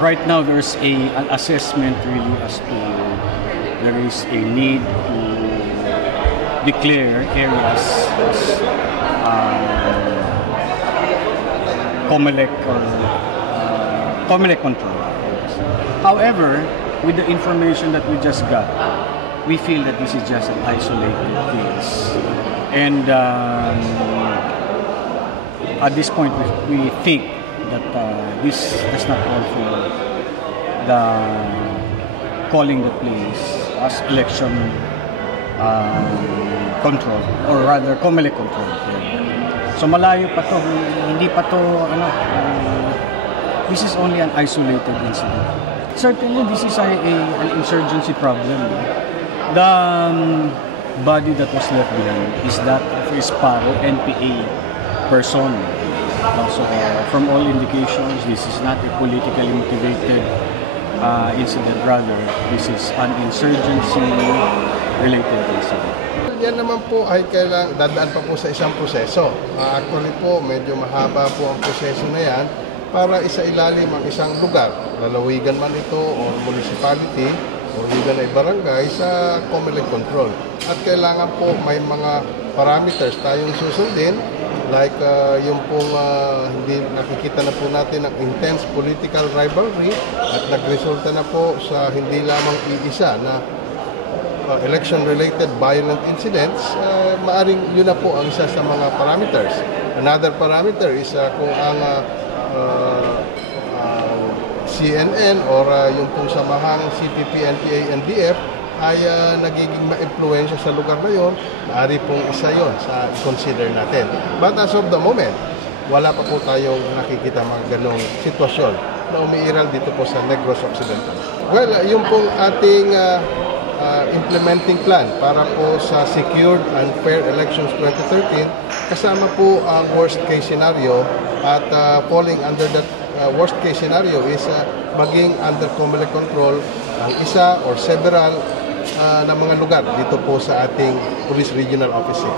right now there's an assessment really as to there is a need to declare areas as COMELEC or COMELEC control. However, with the information that we just got, we feel that this is just an isolated case. And at this point, we think that this does not call for the calling the place as election control, or rather COMELEC control. So malayo pa to, hindi pa to, this is only an isolated incident. Certainly, this is an insurgency problem. The body that was left behind is that of a SPARO NPA person. Also, from all indications, this is not a politically motivated incident. Rather, this is an insurgency-related incident. Yan naman po ay kailangan dadaan pa po sa isang proseso. Actually po, medyo mahaba po ang proseso na yan para isailalim ang isang lugar, lalawigan man ito o municipality o even ay barangay sa COMELEC control. At kailangan po may mga parameters tayong susundin, like yung pong hindi nakikita na po natin ang intense political rivalry at nagresulta na po sa hindi lamang iisa na election-related violent incidents, maaring yun na po ang isa sa mga parameters. Another parameter is kung ang CNN or yung pong samahang CPP, NPA, NDF ay nagiging ma-influensya sa lugar na yon, maaari pong isa yon sa consider natin. But as of the moment, wala pa po tayong nakikita mga ganong sitwasyon na umiiral dito po sa Negros Occidental. Well, yung pong ating implementing plan para po sa secured and fair elections 2013, kasama po ang worst case scenario at falling under that worst case scenario is maging under COMELEC control ang isa or several na mga lugar dito po sa ating Police Regional Office 6.